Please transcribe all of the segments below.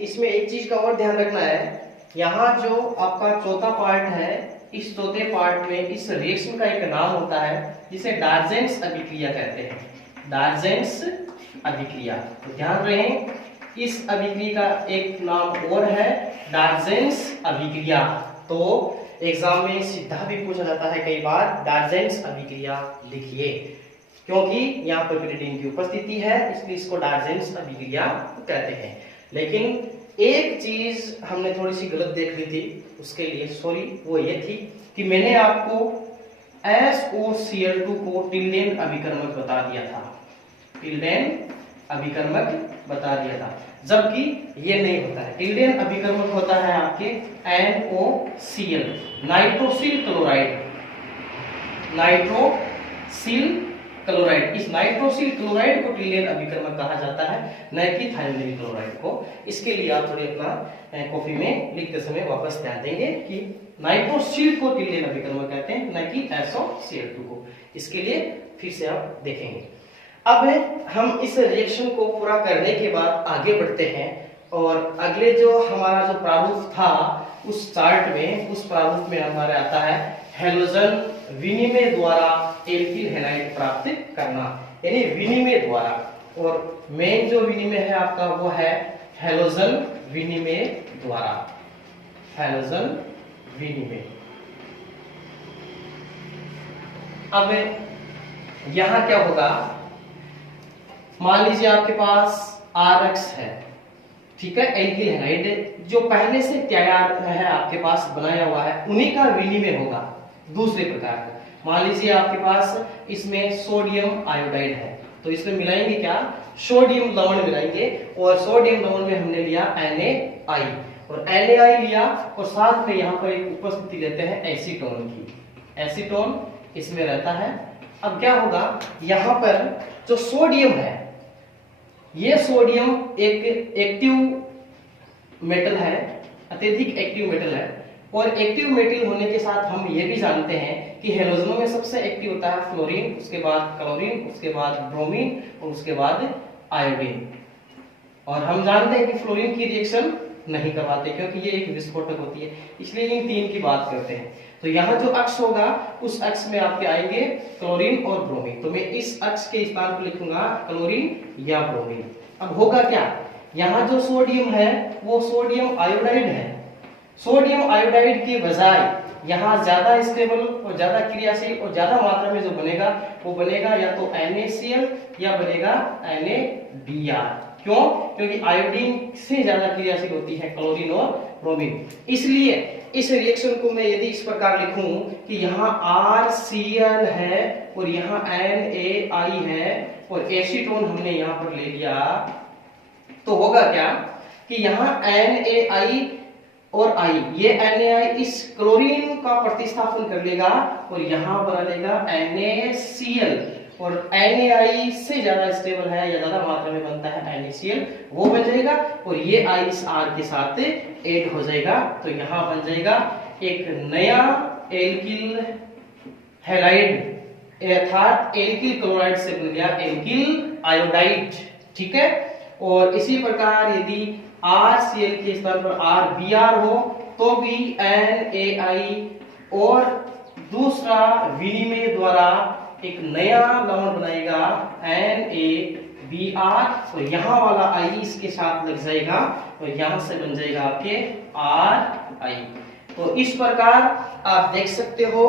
इसमें एक चीज का और ध्यान रखना है, यहाँ जो आपका चौथा पार्ट है, इस चौथे पार्ट में इस रिएक्शन का एक नाम होता है जिसे डार्जेंस अभिक्रिया कहते हैं। डार्जेंस अभिक्रिया, तो ध्यान रहे इस अभिक्रिया का एक नाम और है डार्जेंस अभिक्रिया। तो एग्जाम में सीधा भी पूछा जाता है कई बार, डार्जेंस अभिक्रिया लिखिए, क्योंकि यहाँ पर पिरिडिन की उपस्थिति है इसलिए इसको डार्जेंस अभिक्रिया कहते हैं। लेकिन एक चीज हमने थोड़ी सी गलत देख ली थी, उसके लिए सॉरी, वो ये थी कि मैंने आपको SOCl2 को टिल्डेन अभिकर्मक बता दिया था, टिल्डेन अभिकर्मक बता दिया था, जबकि ये नहीं होता है। टिल्डेन अभिकर्मक होता है आपके NOCl, nitrosyl chloride, nitrosyl chloride. इस नाइट्रोसिल क्लोराइड को टिल्डेन अभिकर्मक कहा जाता है, न कि थायोनिल क्लोराइड को। इसके लिए आप थोड़ी अपना कॉपी में लिखते समय वापस ध्यान देंगे कि नाइट्रोसिल को टिल्डेन अभिकर्मक कहते हैं, न कि SOCl2 को। इसके लिए फिर से आप देखेंगे। अब हम इस रिएक्शन को पूरा करने के बाद आगे बढ़ते हैं और अगले जो हमारा जो प्रारूप था उस चार्ट में, उस प्रारूप में हमारे आता है हैलोजन विनिमय द्वारा एल्किल हैलाइड प्राप्त करना, यानी विनिमय द्वारा। और मेन जो विनिमय है आपका वो है हैलोजन विनिमय द्वारा, हैलोजन विनिमय। अब यहां क्या होगा, मान लीजिए आपके पास RX है, ठीक है, एल्किल हैलाइड जो पहले से तैयार है आपके पास बनाया हुआ है, उन्हीं का विनिमय होगा दूसरे प्रकार का। मान लीजिए आपके पास इसमें सोडियम आयोडाइड है, तो इसमें मिलाएंगे क्या, सोडियम लवण मिलाएंगे, और सोडियम लवण में हमने लिया Na, और Na लिया और साथ में यहाँ पर एक उपस्थिति लेते हैं एसीटोन की, एसीटोन इसमें रहता है। अब क्या होगा, यहाँ पर जो सोडियम है, ये सोडियम एक एक्टिव मेटल है, अत्यधिक एक्टिव मेटल है, और एक्टिव मेटल होने के साथ हम ये भी जानते हैं कि हैलोजनों में सबसे एक्टिव होता है फ्लोरीन, उसके बाद क्लोरीन, उसके बाद ब्रोमीन और उसके बाद आयोडीन। और हम जानते हैं कि फ्लोरीन की रिएक्शन नहीं करवाते क्योंकि ये एक विस्फोटक होती है, इसलिए इन तीन की बात करते हैं। तो यहाँ जो अक्ष होगा उस अक्ष में आपके आएंगे क्लोरीन और ब्रोमीन, तो मैं इस अक्ष के स्थान पर लिखूंगा क्लोरीन या ब्रोमीन। अब होगा क्या, यहाँ जो सोडियम है वो सोडियम आयोडाइड है, सोडियम आयोडाइड के बजाय यहाँ ज्यादा स्टेबल और ज्यादा क्रियाशील और ज्यादा मात्रा में जो बनेगा वो बनेगा या तो NaCl या बनेगा NaBr। क्यों, क्योंकि आयोडीन से ज्यादा क्रियाशील होती है क्लोरीन और ब्रोमीन। इसलिए इस रिएक्शन को मैं यदि इस प्रकार लिखूं कि यहाँ RCl है और यहाँ NaI है और एसीटोन हमने यहाँ पर ले लिया, तो होगा क्या कि यहाँ NaI और I, ये NaI इस क्लोरीन का प्रतिस्थापन कर लेगा और यहाँ बना लेगा NaCl, और NaI से ज्यादा स्टेबल है या ज्यादा मात्रा में बनता है NaCl, वो बन जाएगा और ये I इस R के साथ ऐड हो जाएगा, तो यहाँ बन जाएगा एक नया एल्किल हैलाइड, अर्थात एल्किल क्लोराइड से बन गया एल्किल आयोडाइड, ठीक है। और इसी प्रकार यदि RCl के स्थान पर RBr हो तो भी NaI और दूसरा विनिमय द्वारा एक नया लवण बनाएगा NaBr, और यहाँ वाला I इसके साथ लग जाएगा और यहाँ से बन जाएगा आपके RI। तो इस प्रकार आप देख सकते हो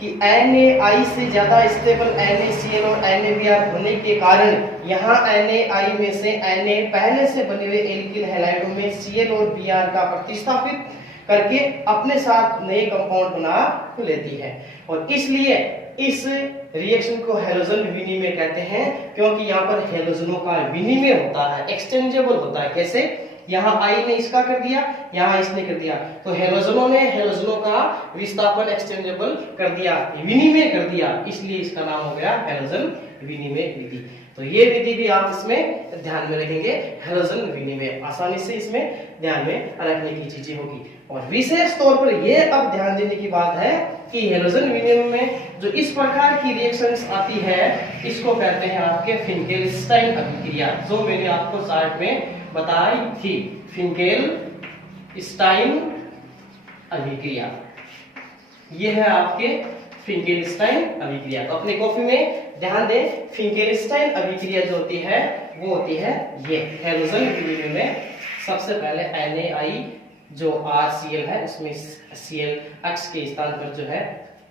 कि NaI से ज्यादा स्टेबल NaCl और NaBr होने के कारण यहाँ NaI में से Na पहले से बने हुए एल्किल हैलाइडों में Cl और Br का प्रतिस्थापित करके अपने साथ नए कंपाउंड बना लेती है, और इसलिए इस रिएक्शन को हैलोजन विनिमय कहते हैं, क्योंकि यहाँ पर हैलोजनों का विनिमय होता है, एक्सचेंजेबल होता है। कैसे, यहाँ I ने इसका कर दिया, यहाँ इसने कर दिया, तो हैलोजनों ने हैलोजनों का विस्थापन एक्सचेंजेबल कर दिया, विनिमय कर दिया, इसलिए इसका नाम हो गया हैलोजन विनिमय विधि। तो ये विधि भी आप इसमें ध्यान में रखेंगे, हैलोजन विनिमय, आसानी से इसमें ध्यान में रखने की चीजें होगी। और विशेष तौर पर यह अब ध्यान देने की बात है कि हैलोजन विनिमय में जो इस प्रकार की रिएक्शंस आती है इसको कहते हैं आपके फिंकेलस्टाइन अभिक्रिया, जो मैंने आपको चार्ट में बताई थी, फिंकेलस्टाइन अभिक्रिया। ये है आपके फिंकेलस्टाइन अभिक्रिया। तो अपनी कॉपी में ध्यान दें, फिंकेलस्टाइन अभिक्रिया जो होती है वो होती है ये हैलोजन विनिमय में सबसे पहले NaI जो RCl है उसमें Cl X के स्थान पर जो है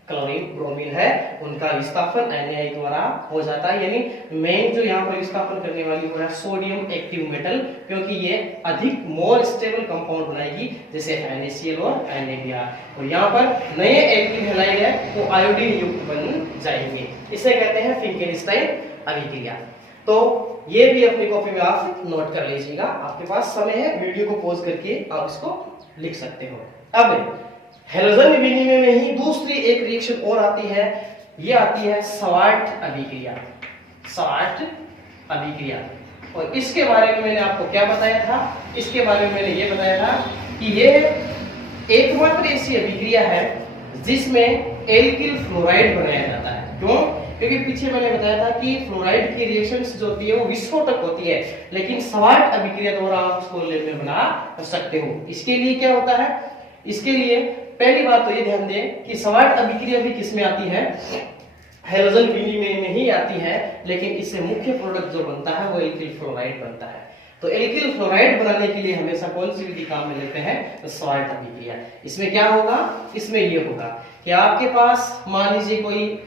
क्लोरीन ब्रोमीन है उनका विस्थापन NaI द्वारा हो जाता है। यानी मेन जो यहाँ पर विस्थापन करने वाली वो है सोडियम एक्टिव मेटल, क्योंकि ये अधिक मोर स्टेबल कंपाउंड बनाएगी जैसे NaCl और NaBr। और यहाँ पर नए एल्किल हैलाइड है वो आयोडीन युक्त बन जाएंगे, इसे कहते हैं फिंकेलस्टाइन अभिक्रिया। तो ये भी अपनी कॉपी में आप नोट कर लीजिएगा, आपके पास समय है, वीडियो को पॉज करके आप इसको लिख सकते हो। अब हैलोजन विनिमय में ही दूसरी एक रिएक्शन और आती है, ये आती है स्वार्ट अभिक्रिया। स्वार्ट अभिक्रिया, और इसके बारे में मैंने आपको क्या बताया था, इसके बारे में मैंने ये बताया था कि ये एकमात्र ऐसी अभिक्रिया है जिसमें एल्किल फ्लोराइड बनाया जाता है। क्यों? क्योंकि पीछे मैंने बताया था कि फ्लोराइड की रिएक्शंस जो होती है वो विस्फोटक होती है, लेकिन स्वार्ट अभिक्रिया द्वारा आप उसको लैब में बना सकते हो। इसके लिए क्या होता है, इसके लिए पहली बात तो ये ध्यान दें कि स्वार्ट अभिक्रिया भी किसमें आती है, हैलोजन विनिमय में ही आती है, लेकिन इससे मुख्य प्रोडक्ट जो बनता है वो एल्किल फ्लोराइड बनता है। तो एल्किल फ्लोराइड बनाने के लिए हमेशा कौन सी विधि काम में लेते हैं, तो स्वार्ट अभिक्रिया। इसमें क्या होगा, इसमें ये होगा कि आपके पास मान लीजिए कोई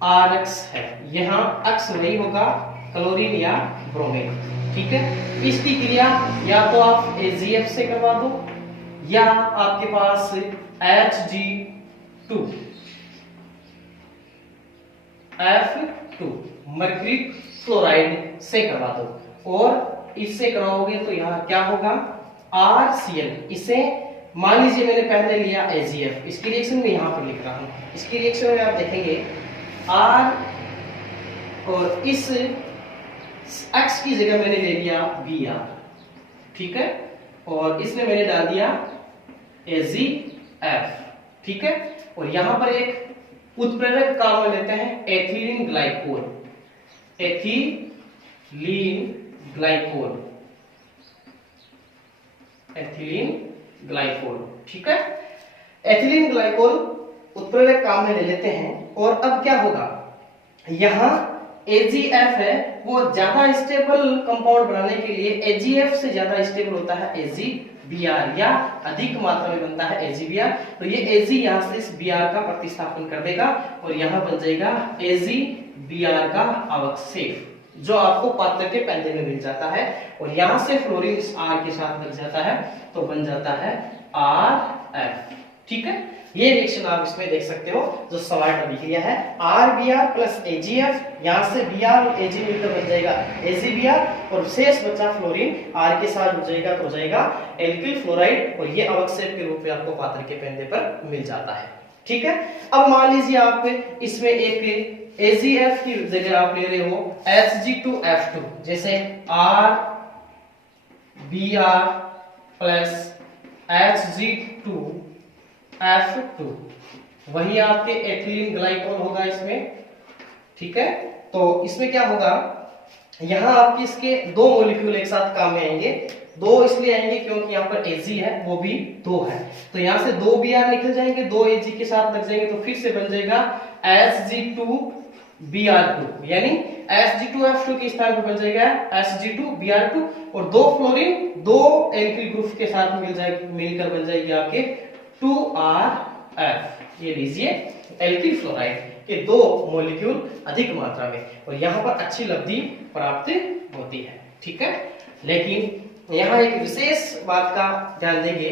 RX है, यहाँ X वही होगा क्लोरीन या ब्रोमीन, ठीक है। इसकी क्रिया या तो आप AgF से करवा दो या आपके पास Hg2 F2 मर्क्यूरी फ्लोराइड से करवा दो, और इससे कराओगे तो यहाँ क्या होगा RCl। इसे मान लीजिए मैंने पहले लिया AgF, इसकी रिएक्शन में यहाँ पर लिख रहा हूँ, इसकी रिएक्शन में आप देखेंगे R और इस X की जगह मैंने ले लिया Br, ठीक है, और इसमें मैंने डाल दिया AgF, ठीक है। और यहां पर एक उत्प्रेरक काम में लेते हैं ethylene glycol, ethylene glycol, ethylene glycol, ठीक है। एथिलीन ग्लाइकोल उत्प्रेरक काम में ले लेते हैं, और अब क्या होगा, यहां AgF है वो ज्यादा स्टेबल कंपाउंड बनाने के लिए AgF से ज्यादा स्टेबल होता है AgBr, या अधिक मात्रा में बनता है AgBr। तो ये Ag यहां से इस Br का प्रतिस्थापन कर देगा और यहां बन जाएगा AgBr का अवक्षेप, जो आपको पात्र के पैंधे में मिल जाता है, और यहां से फ्लोरीन इस R के साथ लग जाता है तो बन जाता है RF, ठीक है। ये रिएक्शन आप इसमें देख सकते हो जो स्वार्ट अभिक्रिया है, RBr प्लस AgF, यहां से Br और Ag मिलकर बन जाएगा AgBr, और शेष बचा फ्लोरीन R के साथ हो जाएगा तो हो जाएगा एल्किल फ्लोराइड, और ये अवक्षेप के रूप में आपको पात्र के पैंधे पर मिल जाता है, ठीक है। अब मान लीजिए आप इसमें एक AgF की जगह आप ले रहे हो Hg2F2, जैसे RBr प्लस Hg2F2, वही आपके एथिलीन ग्लाइकोल होगा इसमें, ठीक है। तो इसमें क्या होगा, यहां आपके इसके दो मॉलिक्यूल एक साथ काम में आएंगे, दो इसलिए आएंगे क्योंकि यहाँ पर Ag है वो भी 2 है, तो यहां से 2 Br निकल जाएंगे, 2 Ag के साथ लग जाएंगे, तो फिर से बन जाएगा Hg2Br2, यानी Hg2F2 के स्थान पर बन जाएगा Hg2Br2, और 2 फ्लोरीन 2 एल्किल ग्रुप के साथ मिलकर बन जाएगी आपके 2RF। ये लीजिए एल्किल फ्लोराइड के 2 मॉलिक्यूल अधिक मात्रा में, और यहां पर अच्छी लब्धि प्राप्त होती है, ठीक है। लेकिन यहां एक विशेष बात का ध्यान देंगे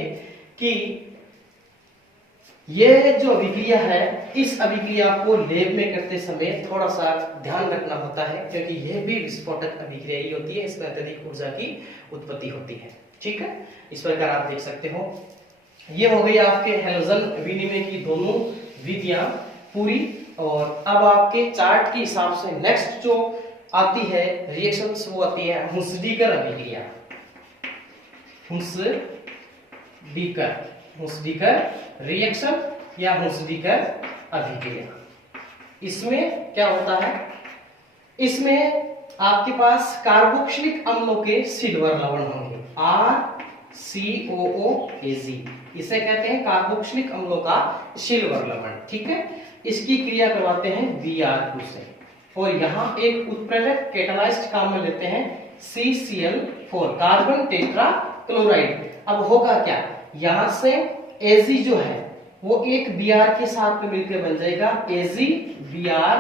कि ये जो अभिक्रिया है, इस अभिक्रिया को लैब में करते समय थोड़ा सा ध्यान रखना होता है, क्योंकि यह भी विस्फोटक अभिक्रिया ही होती है, इसमें अत्यधिक ऊर्जा की उत्पत्ति होती है, ठीक है। इस प्रकार आप देख सकते हो, ये हो गई आपके हैलोजन विनिमय की दोनों विधियां पूरी। और अब आपके चार्ट के हिसाब से नेक्स्ट जो आती है रिएक्शंस वो आती है हुस्डीकर अभिक्रिया, हुस्डीकर रिएक्शन या हुस्डीकर अभिक्रिया। इसमें क्या होता है, इसमें आपके पास कार्बोक्सिलिक अम्लों के सिल्वर लवण होंगे, RCOOAZ, इसे कहते हैं कार्बोक्सिलिक अम्लों का सिल्वर लवण, ठीक है। इसकी क्रिया करवाते हैं Br2 से, और यहाँ एक उत्प्रेरक कैटालाइज्ड काम में लेते हैं CCl4 कार्बन टेट्रा क्लोराइड। अब होगा क्या, यहाँ से Ag जो है वो एक Br के साथ में मिलकर बन जाएगा AgBr,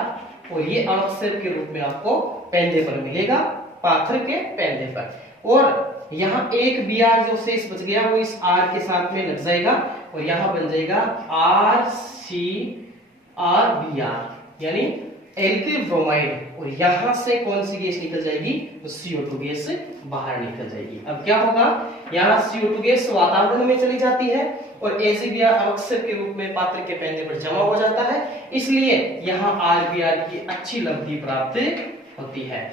और ये अवक्षेप के रूप में आपको पेंदे पर मिलेगा, पाथर के पेंदे पर। और यहाँ एक Br जो शेष बच गया वो इस R के साथ में लग जाएगा, और यहाँ बन जाएगा RCRBr यानी एल्किल ब्रोमाइड। और यहां से कौन सी गैस निकल जाएगी, तो CO2 गैस बाहर निकल जाएगी। अब क्या होगा, यहाँ CO2 गैस वातावरण में चली जाती है और AgBr अवक्षेप के रूप में पात्र के पेंदे पर जमा हो जाता है, इसलिए यहाँ RBr की अच्छी लब्धि प्राप्त होती है,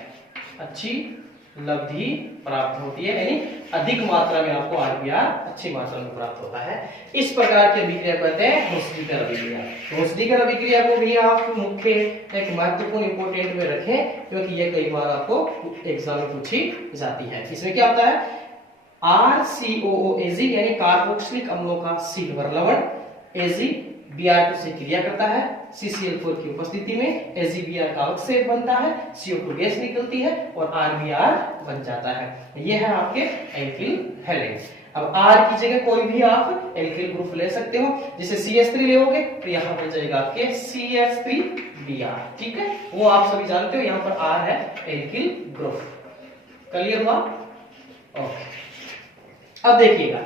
अच्छी लब्धि प्राप्त होती है, यानी अधिक मात्रा में आपको RBr अच्छी मात्रा में प्राप्त होता है। इस प्रकार की अभिक्रिया कहते हैं हौस्डीकर अभिक्रिया। तो हौस्डीकर अभिक्रिया को भी आप मुख्य एक महत्वपूर्ण इंपोर्टेंट में रखें, क्योंकि ये कई बार आपको एग्जाम में पूछी जाती है। इसमें क्या होता है, RCOOAZ यानी कार्बोक्सिलिक अम्लों का सिल्वर लवण AgBr2 से क्रिया करता है, CCl4 की उपस्थिति में AgBr का अवक्षेप बनता है, CO2 गैस निकलती है और RBr बन जाता है। ये है आपके एल्किल हैलाइड। अब R की जगह कोई भी आप एल्किल ग्रुप ले सकते हो, जैसे CH3 लोगे तो यहाँ बन जाएगा आपके CH3Br, ठीक है, वो आप सभी जानते हो। यहाँ पर R है एल्किल ग्रुप। क्लियर हुआ? ओके। अब देखिएगा,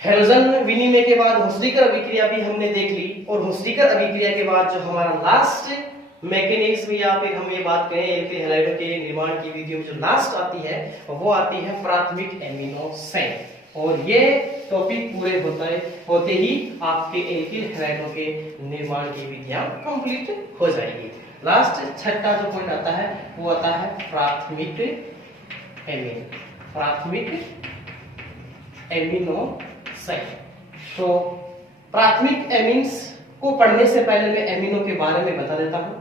हैलोजन विनिमय के बाद हौस्डीकर अभिक्रिया भी हमने देख ली, और हौस्डीकर अभिक्रिया के बाद जो हमारा लास्ट मैकेनिज्म या फिर हम ये बात करें एल्किल हैलाइडों के निर्माण की विधि में जो लास्ट आती है वो आती है प्राथमिक एमिनो संयुक्त। और ये टॉपिक पूरे होते ही आपके एल्किल हैलाइडों के निर्माण की विधियां कंप्लीट हो जाएगी। लास्ट छठा जो पॉइंट आता है वो आता है प्राथमिक एमिनो संयुक्त। तो प्राथमिक एमिन्स को पढ़ने से पहले मैं एमिनो के बारे में बता देता हूं।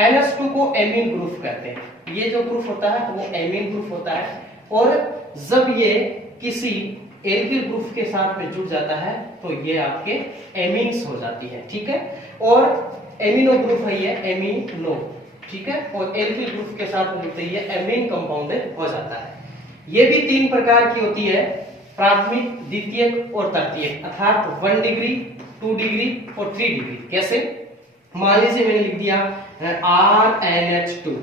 NH2 को एमिन ग्रुप कहते हैं। ये जो ग्रुप होता है वो एमिन ग्रुप होता है, और जब ये किसी एल्किल ग्रुप के साथ में जुड़ जाता है तो ये आपके एमिन्स हो जाती है, ठीक है। और एमिनो ग्रुप है ये एमिनो, ठीक है, और एल्किल ग्रुप के साथ में जुड़ते ही एमिन कंपाउंड हो जाता है। ये भी तीन प्रकार की होती है, प्राथमिक, द्वितीयक और तृतीयक, अर्थात 1 डिग्री, 2 डिग्री और 3 डिग्री। कैसे? मान लीजिए मैंने लिख दिया RNH2,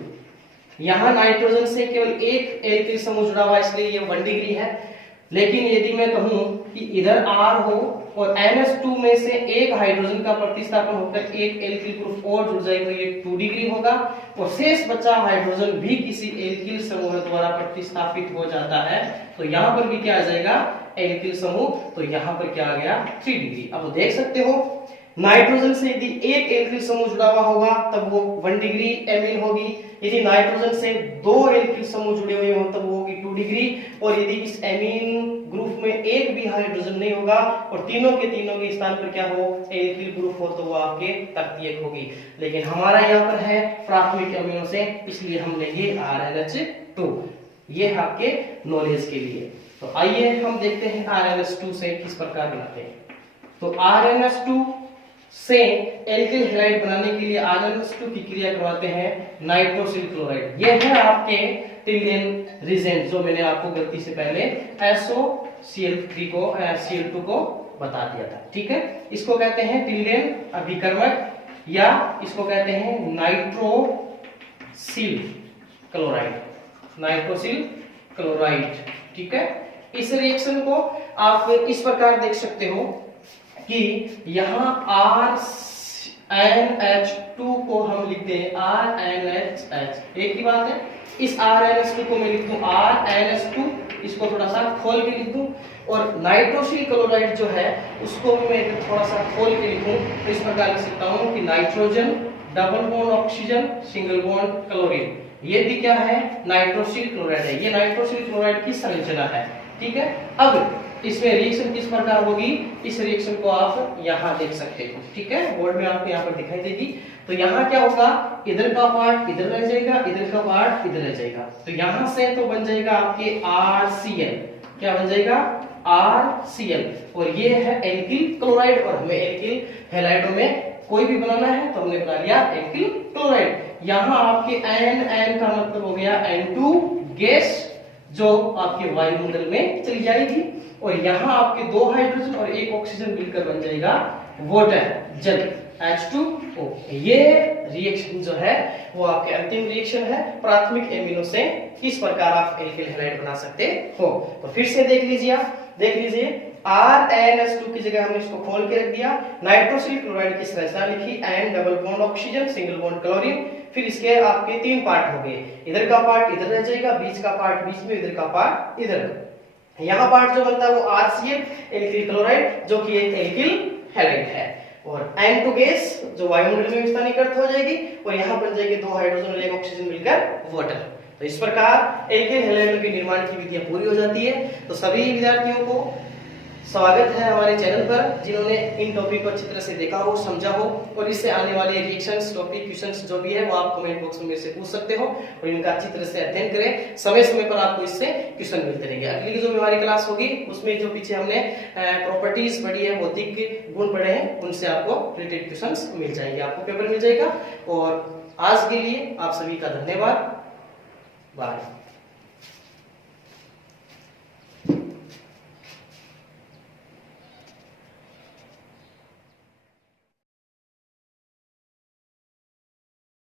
यहाँ नाइट्रोजन से केवल एक एल्किल समूह जुड़ा हुआ, इसलिए ये 1 डिग्री है। लेकिन यदि मैं कहूं कि इधर R हो और NH2 में से एक हाइड्रोजन का प्रतिस्थापन होकर एक एल्किल ग्रुप और जुड़ जाएगा, ये 2 डिग्री होगा, और शेष बचा हाइड्रोजन भी किसी एल्किल समूह द्वारा प्रतिस्थापित हो जाता है, तो यहाँ पर भी क्या आ जाएगा, एल्किल समूह। तो यहाँ पर क्या आ गया, 3 डिग्री। अब देख सकते हो नाइट्रोजन से यदि एक एल्किल समूह जुड़ा हुआ होगा तब वो 1 डिग्री एमिन होगी, यदि नाइट्रोजन से 2 एल्किल समूह जुड़े हुए हो तब वो होगी 2 डिग्री, और यदि इस एमिन ग्रुप में एक भी हाइड्रोजन नहीं होगा और तीनों के स्थान पर क्या हो, एल्किल ग्रुप हो, तो वो आपके तृतीयक होगी। लेकिन हमारा यहाँ पर है प्राथमिक अमीनो से, इसलिए हम लेंगे RNH2। ये है आपके नॉलेज के लिए। तो आइए हम देखते हैं RNH2 से किस प्रकार बनाते हैं। तो RNH2 से एल्किल हैलाइड बनाने के लिए RNH2 की क्रिया करवाते हैं नाइट्रोसिल क्लोराइड। ये है आपके टिल्डेन रिजेंट, जो मैंने आपको गलती से पहले Cl2 को बता दिया था, ठीक है। इसको कहते हैं टिल्डेन अभिकर्मक, या इसको कहते हैं नाइट्रोसिल क्लोराइड, ठीक है। इस रिएक्शन को आप इस प्रकार देख सकते हो कि यहाँ RNH2 को हम लिखते हैं RNHH, एक ही बात है। इस RNH2 को मैं लिख दूं RNH2, इसको थोड़ा सा खोल के लिख दूं, और नाइट्रोसिल क्लोराइड जो है उसको मैं थोड़ा सा खोल के लिखूं, तो इस प्रकार लिख सकता हूं कि nitrogen double bond oxygen single bond chlorine. ये भी क्या है, नाइट्रोसिल क्लोराइड है। ये नाइट्रोसिल क्लोराइड की संरचना है, ठीक है। अब इसमें रिएक्शन किस प्रकार होगी, इस रिएक्शन को आप यहाँ देख सकते हो, ठीक है, बोर्ड में आपको यहाँ पर दिखाई देगी। तो यहाँ क्या होगा, इधर का पार्ट इधर रह जाएगा, इधर का पार्ट इधर रह जाएगा, तो यहाँ से तो बन जाएगा आपके RCl, क्या बन जाएगा RCl, और ये है एल्किल क्लोराइड, और हमें एल्किल हैलाइडों में कोई भी बनाना है तो हमने बना लिया एल्किल क्लोराइड। यहाँ आपके N का मतलब हो गया N2 गैस जो आपके वायुमंडल में चली जाएगी, और यहाँ आपके 2 हाइड्रोजन और 1 ऑक्सीजन मिलकर बन जाएगा वाटर, जल, H2O। ये रिएक्शन जो है वो आपके अंतिम रिएक्शन है प्राथमिक एमिनो से। किस प्रकार आप एल्किल हैलाइड बना सकते हो, तो फिर से देख लीजिए RNS2 की जगह हमने इसको खोल के रख दिया, नाइट्रोसिल क्लोराइड की संरचना लिखी, N double bond oxygen single bond chlorine, फिर इसके आपके 3 पार्ट हो गए, इधर का पार्ट इधर रह जाएगा, बीच का पार्ट बीच में, इधर का पार्ट इधर। यहाँ पार्ट जो बनता है वो RCl एल्किल क्लोराइड जो कि एक एल्किल हैलाइड है, और N2 गैस जो वायुमंडल में स्थानीयकृत हो जाएगी, और यहाँ बन जाएगी 2 हाइड्रोजन और 1 ऑक्सीजन मिलकर वाटर। तो इस प्रकार एल्किल हैलाइड के निर्माण की विधियां पूरी हो जाती है। तो सभी विद्यार्थियों को स्वागत है हमारे चैनल पर, जिन्होंने इन टॉपिक को अच्छी तरह से देखा हो, समझा हो, और इससे आने वाले रिएक्शंस, टॉपिक, क्वेश्चंस जो भी है वो आप कमेंट बॉक्स में मेरे से पूछ सकते हो, और इनका अच्छी तरह से अध्ययन करें। समय समय पर आपको इससे क्वेश्चन मिलते रहेंगे। अगली जो हमारी क्लास होगी उसमें जो पीछे हमने प्रॉपर्टीज पढ़ी है, भौतिक गुण पढ़े हैं, उनसे आपको रिलेटेड क्वेश्चंस मिल जाएंगे, आपको पेपर मिल जाएगा। और आज के लिए आप सभी का धन्यवाद, बाय।